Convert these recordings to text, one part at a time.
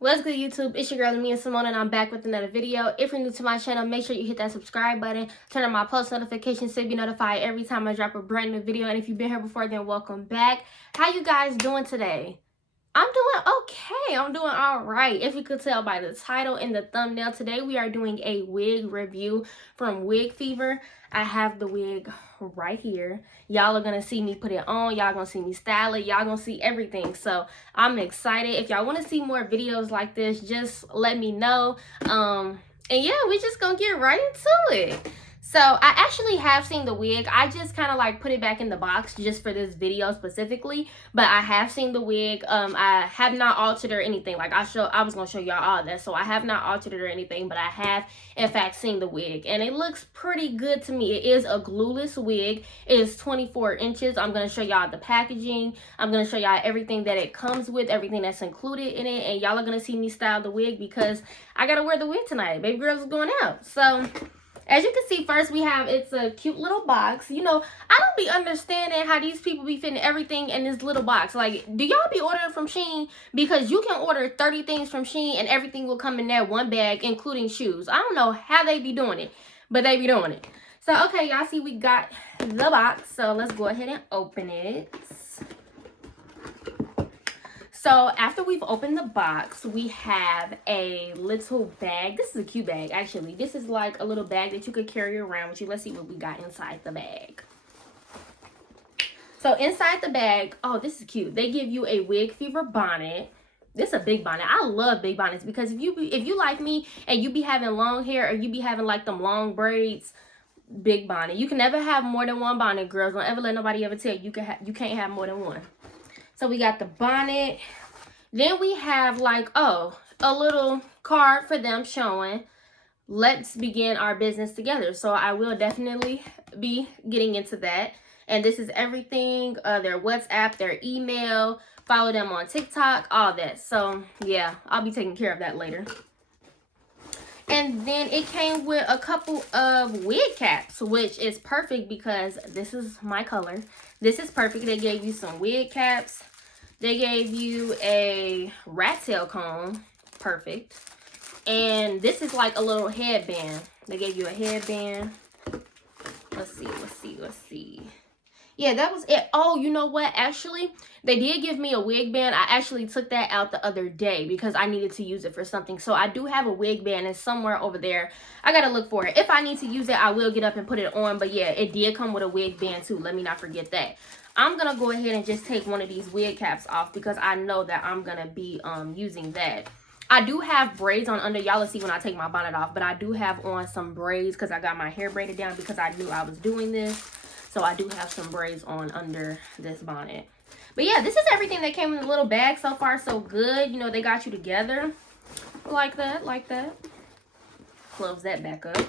What's good, YouTube? It's your girl Ameyna.symoine, and I'm back with another video. If you're new to my channel, make sure you hit that subscribe button, turn on my post notifications so you be notified every time I drop a brand new video. And if you've been here before, then welcome back. How you guys doing today? I'm doing okay. I'm doing all right. If you could tell by the title and the thumbnail, today we are doing a wig review from Wig Fever. I have the wig right here. Y'all are gonna see me put it on. Y'all gonna see me style it. Y'all gonna see everything. So I'm excited. If y'all want to see more videos like this, just let me know. And yeah, we're just gonna get right into it. So I actually have seen the wig. I just kind of like put it back in the box just for this video specifically, but I have seen the wig. I have not altered or anything. Like I was gonna show y'all all that, so I have not altered it or anything, but I have in fact seen the wig, and it looks pretty good to me. It is a glueless wig. It is 24 inches. I'm gonna show y'all the packaging. I'm gonna show y'all everything that it comes with, everything that's included in it, and y'all are gonna see me style the wig because I gotta wear the wig tonight. Baby girls is going out, so. As you can see, first we have, it's a cute little box. You know, I don't be understanding how these people be fitting everything in this little box. Like, do y'all be ordering from Shein? Because you can order 30 things from Shein and everything will come in that one bag, including shoes. I don't know how they be doing it, but they be doing it. So, okay, y'all see we got the box. So, let's go ahead and open it. So after we've opened the box, we have a little bag. This is a cute bag, actually. This is like a little bag that you could carry around with you. Let's see what we got inside the bag. So inside the bag, oh, this is cute. They give you a Wig Fever bonnet. This is a big bonnet. I love big bonnets because if you like me and you be having long hair or you be having like them long braids, big bonnet. You can never have more than one bonnet, girls. Don't ever let nobody ever tell you you can't have more than one. So we got the bonnet. Then we have like, oh, a little card for them showing, let's begin our business together. So I will definitely be getting into that. And this is everything, their WhatsApp, their email, follow them on TikTok, all that. So yeah, I'll be taking care of that later. And then it came with a couple of wig caps, which is perfect because this is my color. This is perfect. They gave you some wig caps. They gave you a rat tail comb. Perfect. And this is like a little headband. They gave you a headband. Let's see. Yeah, that was it. Oh, you know what? Actually, they did give me a wig band. I actually took that out the other day because I needed to use it for something. So I do have a wig band. It's somewhere over there. I got to look for it. If I need to use it, I will get up and put it on. But yeah, it did come with a wig band too. Let me not forget that. I'm going to go ahead and just take one of these wig caps off because I know that I'm going to be using that. I do have braids on under. Y'all will see when I take my bonnet off. But I do have on some braids because I got my hair braided down because I knew I was doing this. So I do have some braids on under this bonnet. But yeah, this is everything that came in the little bag. So far, so good. You know, they got you together like that, like that. Close that back up.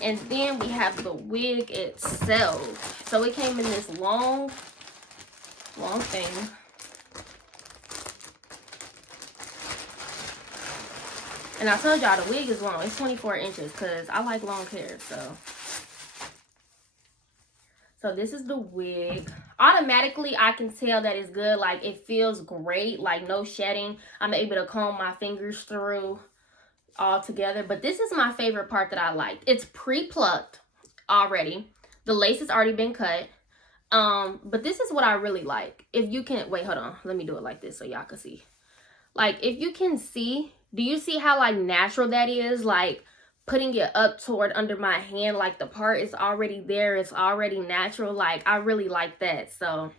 And then we have the wig itself. So it came in this long thing. And I told y'all the wig is long. It's 24 inches because I like long hair, So this is the wig. Automatically, I can tell that it's good. Like, it feels great. Like, no shedding. I'm able to comb my fingers through all together. But this is my favorite part that I like. It's pre-plucked already. The lace has already been cut. But this is what I really like. If you can... Wait, hold on. Let me do it like this so y'all can see. Like, if you can see... Do you see how, like, natural that is? Like... Putting it up toward under my hand, like the part is already there, it's already natural. Like, I really like that. So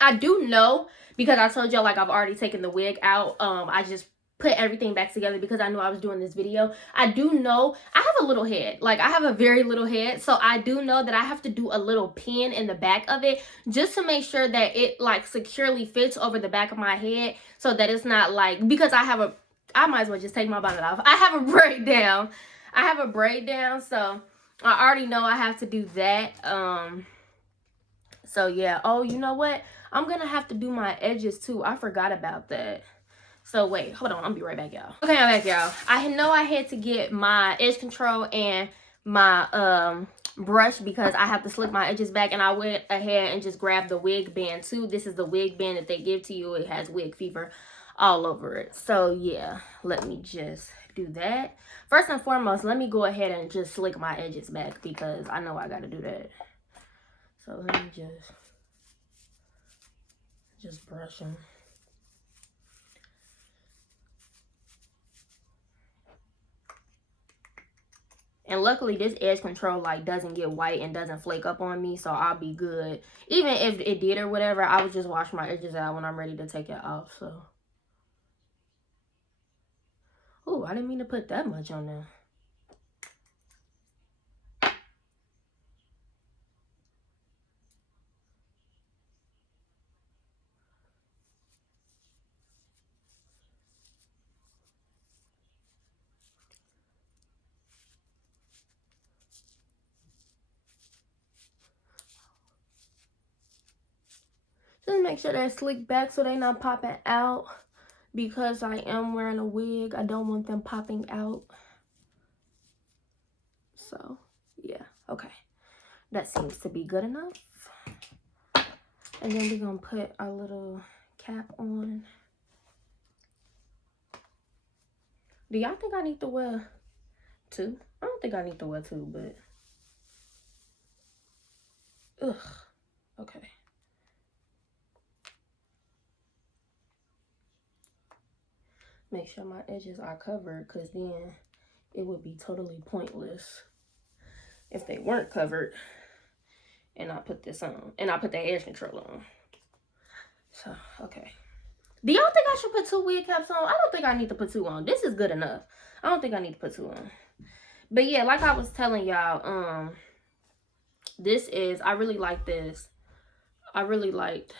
I do know, because I told y'all, like, I've already taken the wig out. I just put everything back together because I knew I was doing this video. I do know I have a little head. Like, I have a very little head, so I do know that I have to do a little pin in the back of it just to make sure that it like securely fits over the back of my head, so that it's not like, because I might as well just take my bonnet off. I have a braid down. So I already know I have to do that. So yeah. Oh, you know what? I'm gonna have to do my edges too. I forgot about that. So wait, hold on. I'll be right back, y'all. Okay, I'm back, y'all. I know I had to get my edge control and my brush because I have to slick my edges back, and I went ahead and just grabbed the wig band too. This is the wig band that they give to you. It has Wig Fever all over it. So yeah, let me just do that. First and foremost, let me go ahead and just slick my edges back because I know I gotta do that. So let me just brush them. And luckily this edge control like doesn't get white and doesn't flake up on me, so I'll be good. Even if it did or whatever, I would just wash my edges out when I'm ready to take it off. So oh, I didn't mean to put that much on there. Just make sure they're slicked back so they're not popping out. Because I am wearing a wig, I don't want them popping out. So, yeah, okay. That seems to be good enough. And then we're going to put our little cap on. Do y'all think I need to wear two? I don't think I need to wear two, but... ugh, okay. Make sure my edges are covered, because then it would be totally pointless if they weren't covered and I put this on and I put that edge control on. So, okay. Do y'all think I should put two wig caps on? I don't think I need to put two on. This is good enough. I don't think I need to put two on. But yeah, like I was telling y'all, this is, I really like this. I really liked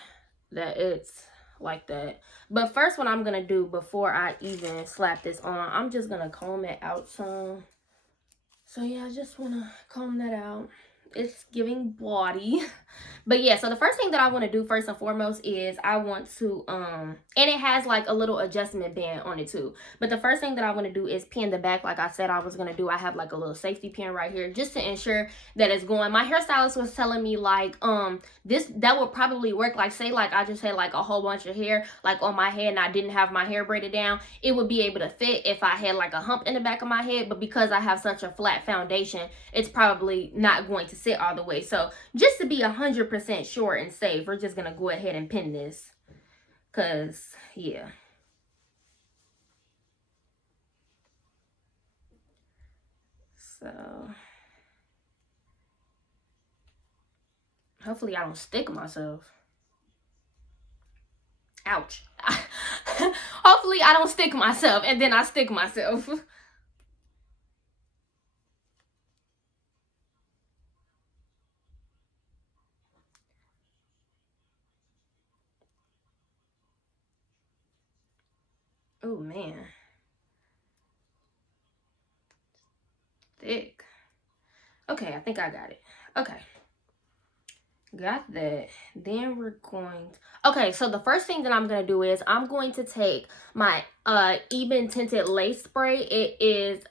that it's like that. But first, what I'm gonna do before I even slap this on, I'm just gonna comb it out some. So yeah, I just wanna comb that out. It's giving body. But yeah, so the first thing that I want to do first and foremost is I want to and it has like a little adjustment band on it too. But the first thing that I want to do is pin the back like I said I was going to do. I have like a little safety pin right here just to ensure that it's going. My hairstylist was telling me like that would probably work, like say like I just had like a whole bunch of hair like on my head and I didn't have my hair braided down. It would be able to fit if I had like a hump in the back of my head, but because I have such a flat foundation, it's probably not going to sit all the way. So just to be 100% sure and safe, we're just gonna go ahead and pin this, because yeah, so hopefully I don't stick myself. Ouch. Hopefully I don't stick myself and then I stick myself. Oh man, thick. Okay, I think I got it. Okay, got that. Then we're going to, okay, so the first thing that I'm going to do is I'm going to take my even tinted lace spray. It is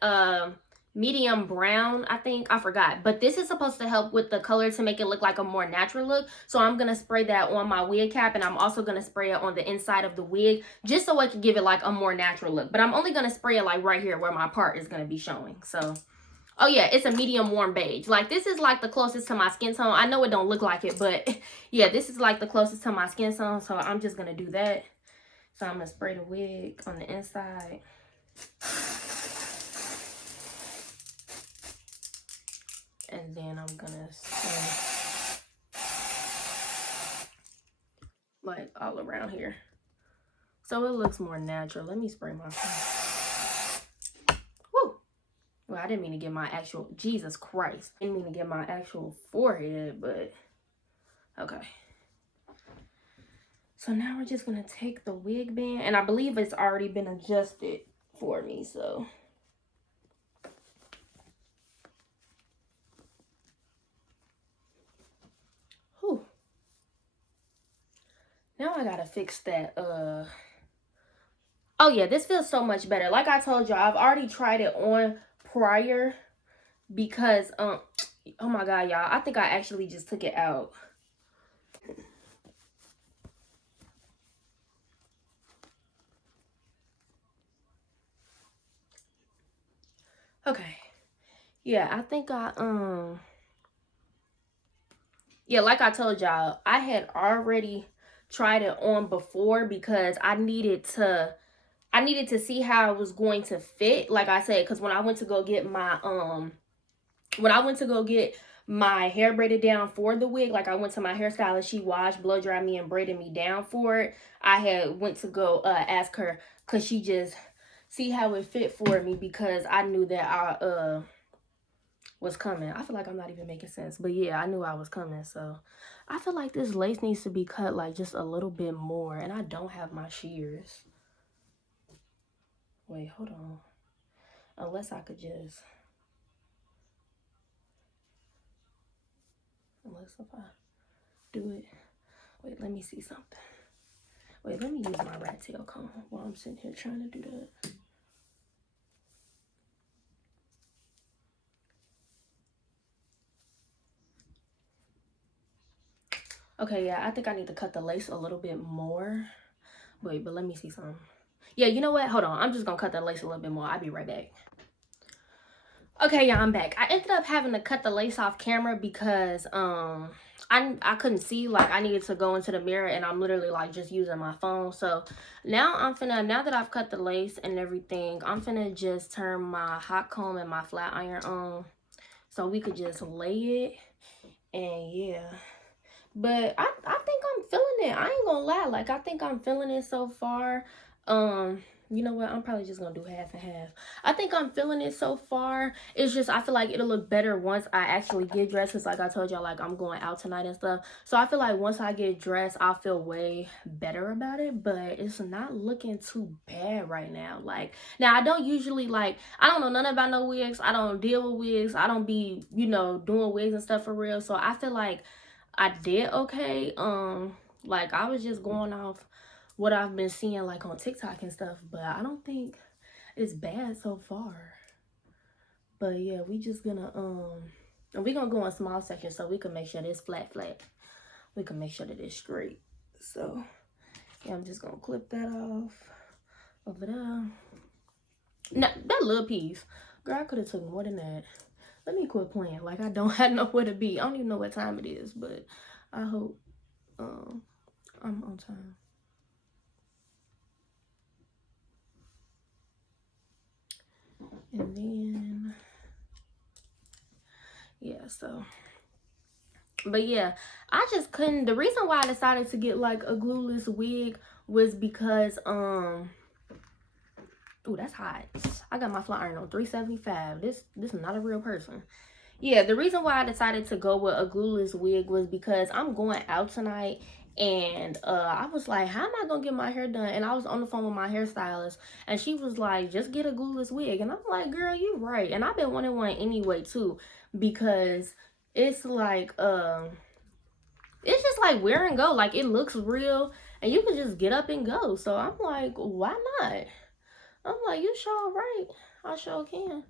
medium brown, I think. I forgot, but this is supposed to help with the color to make it look like a more natural look. So I'm going to spray that on my wig cap, and I'm also going to spray it on the inside of the wig just so I can give it like a more natural look. But I'm only going to spray it like right here where my part is going to be showing. So oh yeah, it's a medium warm beige. Like this is like the closest to my skin tone. I know it don't look like it, but yeah, this is like the closest to my skin tone. So I'm just gonna do that. So I'm gonna spray the wig on the inside. And then I'm gonna spray like all around here, so it looks more natural. Let me spray my face. Well, I didn't mean to get my actual, Jesus Christ. I didn't mean to get my actual forehead, but okay. So now we're just going to take the wig band, and I believe it's already been adjusted for me, so. Whew. Now I got to fix that, oh yeah, this feels so much better. Like I told you, I've already tried it on prior because oh my god, y'all, I think I actually just took it out. Yeah, I think yeah, like I told y'all, I had already tried it on before because I needed to see how it was going to fit. Like I said, because when I went to go get my hair braided down for the wig, like I went to my hairstylist, she washed, blow dried me, and braided me down for it. I had went to go ask her, could she just see how it fit for me, because I knew that I was coming. I feel like I'm not even making sense, but yeah, I knew I was coming. So I feel like this lace needs to be cut like just a little bit more, and I don't have my shears. Wait, hold on. Unless I could just, unless if I do it. Wait, let me see something. Wait, let me use my rat tail comb while I'm sitting here trying to do that. Okay, yeah, I think I need to cut the lace a little bit more. Wait, but let me see something. Yeah, you know what? Hold on. I'm just gonna cut the lace a little bit more. I'll be right back. Okay, yeah, I'm back. I ended up having to cut the lace off camera because I couldn't see, like I needed to go into the mirror, and I'm literally like just using my phone. So now now that I've cut the lace and everything, I'm finna just turn my hot comb and my flat iron on so we could just lay it. And yeah, but I think I'm feeling it. I ain't gonna lie, like I think I'm feeling it so far. You know what, I'm probably just gonna do half and half. I think I'm feeling it so far. It's just I feel like it'll look better once I actually get dressed, because like I told y'all, like I'm going out tonight and stuff. So I feel like once I get dressed, I'll feel way better about it. But it's not looking too bad right now. Like, now I don't usually, like, I don't know nothing about no wigs. I don't deal with wigs. I don't be, you know, doing wigs and stuff for real. So I feel like I did okay. Like I was just going off what I've been seeing like on TikTok and stuff, but I don't think it's bad so far. But yeah, we just gonna and we gonna go in small sections so we can make sure this flat. We can make sure that it's straight. So yeah, I'm just gonna clip that off over there. Now that little piece, girl, I could have took more than that. Let me quit playing. Like I don't have nowhere to be. I don't even know what time it is, but I hope I'm on time. And then yeah, so but yeah, I just couldn't. The reason why I decided to get like a glueless wig was because oh, that's hot. I got my flat iron on 375. This is not a real person. Yeah, the reason why I decided to go with a glueless wig was because I'm going out tonight, and I was like, how am I gonna get my hair done? And I was on the phone with my hairstylist, and she was like, just get a glueless wig. And I'm like, girl, you right. And I've been wanting one anyway too, because it's like it's just like wear and go. Like it looks real, and you can just get up and go. So I'm like, why not? I'm like, you sure right. I sure can.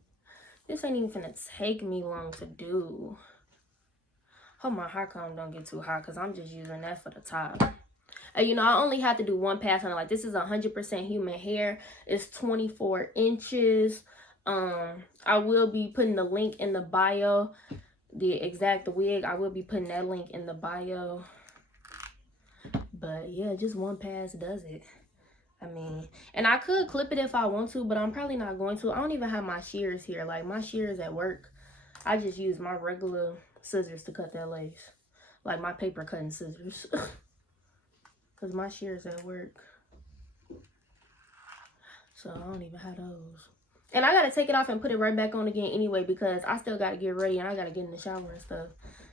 This ain't even gonna take me long to do. Hope my hair comb don't get too hot, because I'm just using that for the top. And you know, I only have to do one pass on it. Like this is 100% human hair. It's 24 inches. I will be putting the link in the bio. The exact wig, I will be putting that link in the bio. But yeah, just one pass does it. I mean, and I could clip it if I want to, but I'm probably not going to. I don't even have my shears here. Like my shears at work, I just use my regular scissors to cut that lace. Like my paper cutting scissors. Because my shears at work. So I don't even have those. And I got to take it off and put it right back on again anyway, because I still got to get ready and I got to get in the shower and stuff.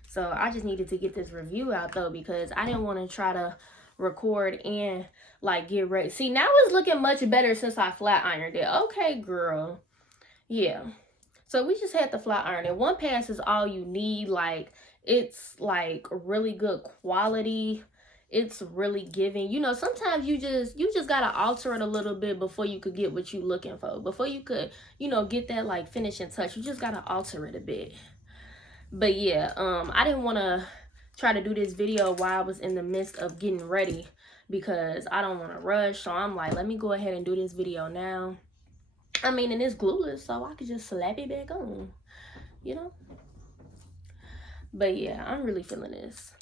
So I just needed to get this review out though, because I didn't want to try to record and like get ready. See, now it's looking much better since I flat ironed it. Okay, girl. Yeah. So we just had the flat iron, and one pass is all you need. Like it's like really good quality. It's really giving. You know, sometimes you just gotta alter it a little bit before you could get what you looking for. Before you could, you know, get that like finishing touch, you just gotta alter it a bit. But yeah, I didn't want to try to do this video while I was in the midst of getting ready, because I don't want to rush. So I'm like, let me go ahead and do this video now. I mean, and it's glueless, so I could just slap it back on. you know. But yeah, I'm really feeling this.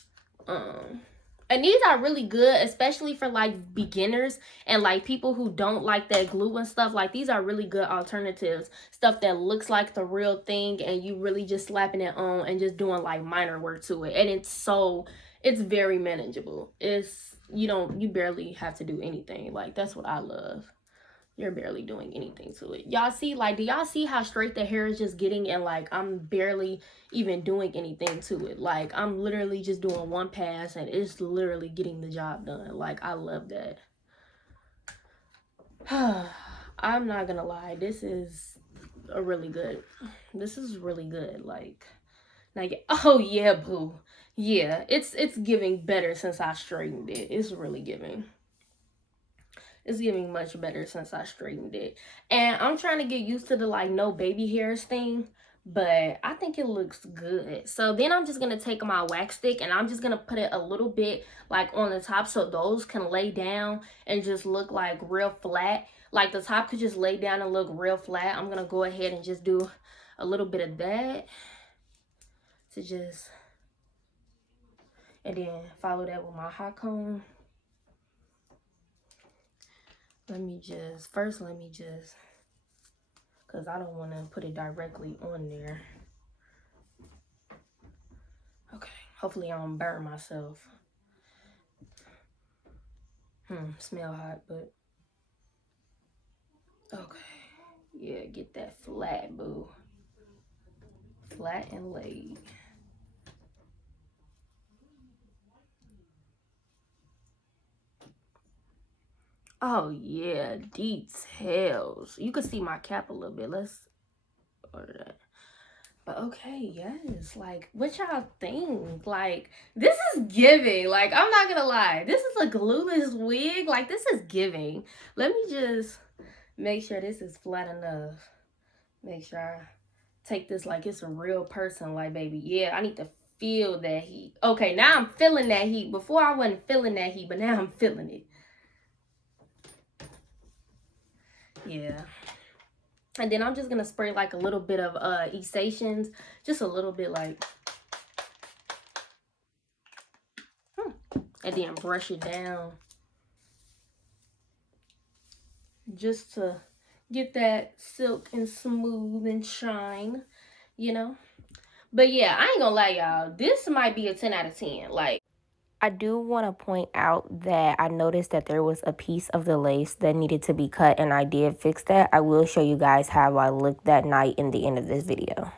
And these are really good, especially for like beginners and like people who don't like that glue and stuff. Like, these are really good alternatives, stuff that looks like the real thing and you really just slapping it on and just doing like minor work to it. And it's very manageable. You barely have to do anything. Like, that's what I love. You're barely doing anything to it. Y'all see, like, do y'all see how straight the hair is just getting? And like, I'm barely even doing anything to it. Like, I'm literally just doing one pass and it's literally getting the job done. Like, I love that. I'm not gonna lie, this is really good. Like, oh yeah, boo. Yeah, it's giving better since I straightened it. It's really giving. It's giving much better since I straightened it. And I'm trying to get used to the like no baby hairs thing, but I think it looks good. So then I'm just going to take my wax stick and I'm just going to put it a little bit like on the top so those can lay down and just look like real flat. Like, the top could just lay down and look real flat. I'm going to go ahead and just do a little bit of that to just, and then follow that with my hot comb. Let me just, because I don't want to put it directly on there. Okay, hopefully I don't burn myself. Smell hot, but okay. Yeah, get that flat, boo. Flat and laid. Oh yeah, details. You can see my cap a little bit. Let's order that. But okay, yes. Like, what y'all think? Like, this is giving. Like, I'm not gonna lie. This is a glueless wig. Like, this is giving. Let me just make sure this is flat enough. Make sure I take this like it's a real person. Like, baby, yeah, I need to feel that heat. Okay, now I'm feeling that heat. Before I wasn't feeling that heat, but now I'm feeling it. Yeah. And then I'm just gonna spray like a little bit of Essations, just a little bit, like, and then brush it down just to get that silk and smooth and shine, you know. But yeah, I ain't gonna lie, y'all, this might be a 10 out of 10. Like, I do want to point out that I noticed that there was a piece of the lace that needed to be cut, and I did fix that. I will show you guys how I looked that night in the end of this video.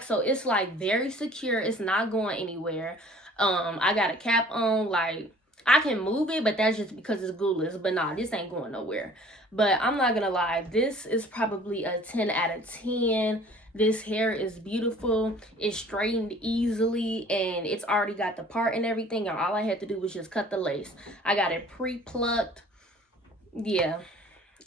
So it's like very secure. It's not going anywhere. I got a cap on. Like, I can move it, but that's just because it's glueless. But nah, this ain't going nowhere. But I'm not gonna lie, this is probably a 10 out of 10. This hair is beautiful. It's straightened easily, and it's already got the part and everything. And all I had to do was just cut the lace. I got it pre-plucked. Yeah.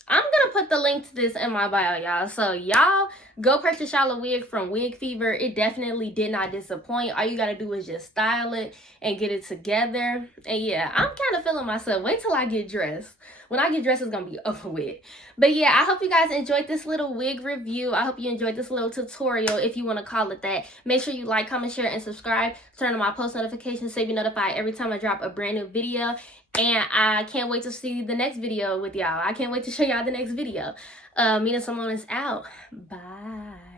I'm gonna put the link to this in my bio, y'all. So y'all go purchase y'all a wig from Wig Fever. It definitely did not disappoint. All you gotta do is just style it and get it together. And yeah, I'm kind of feeling myself. Wait till I get dressed. When I get dressed, it's gonna be over with. But yeah, I hope you guys enjoyed this little wig review. I hope you enjoyed this little tutorial, if you want to call it that. Make sure you like, comment, share, and subscribe. Turn on my post notifications so you be notified every time I drop a brand new video. And I can't wait to see the next video with y'all. I can't wait to show y'all the next video. Ameyna Simone is out. Bye.